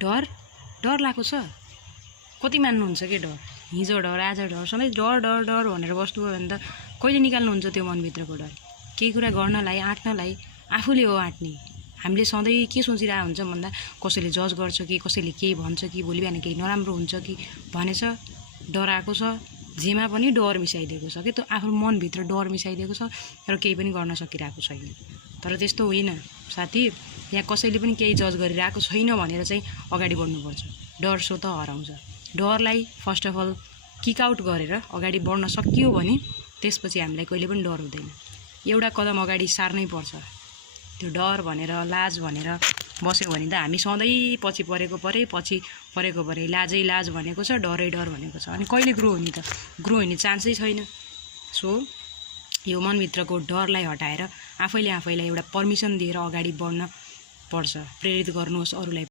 डर डर लागेको छ कति मान्नुहुन्छ के डर हिजो डर आज डर सधैँ डर डर डर भनेर बस्नुभयो भने त कहिले निकाल्नुहुन्छ त्यो मनभित्रको डर केही कुरा गर्नलाई आँट्नलाई आफूले हो आँट्ने हामीले सधैँ के सोचिरहेको हुन्छ भन्दा कसैले जज गर्छ कि कसैले केही भन्छ कि भोलि बिहान केही नराम्रो हुन्छ कि भनेछ डराएको छ जेमा पनि डर मिसाइदिएको छ कि त्यो आफ्नो मनभित्र डर मिसाइदिएको छ र केही पनि गर्न सकिरहेको छैन तर त्यस्तो होइन साथी यहाँ कसैले पनि केही जज गरिरहेको छैन भनेर चाहिँ अगाडि बढ्नुपर्छ डर सो त हराउँछ डरलाई first of all kick out गरेर अगाडि बढ्न सकियो भने त्यसपछि हामीलाई कहिले पनि डर हुँदैन एउटा कदम अगाडि सार्नै पर्छ त्यो डर भनेर लाज भनेर बस्यो भने त हामी सधैँ पछि परेको परे लाजै लाज भनेको छ डरै डर भनेको छ अनि कहिले ग्रो हुने त ग्रो हुने चान्सै छैन सो यो मनभित्रको डरलाई हटाएर आफैले आफैलाई एउटा पर्मिसन दिएर अगाडि बढ्न पर्छ प्रेरित गर्नुहोस् अरूलाई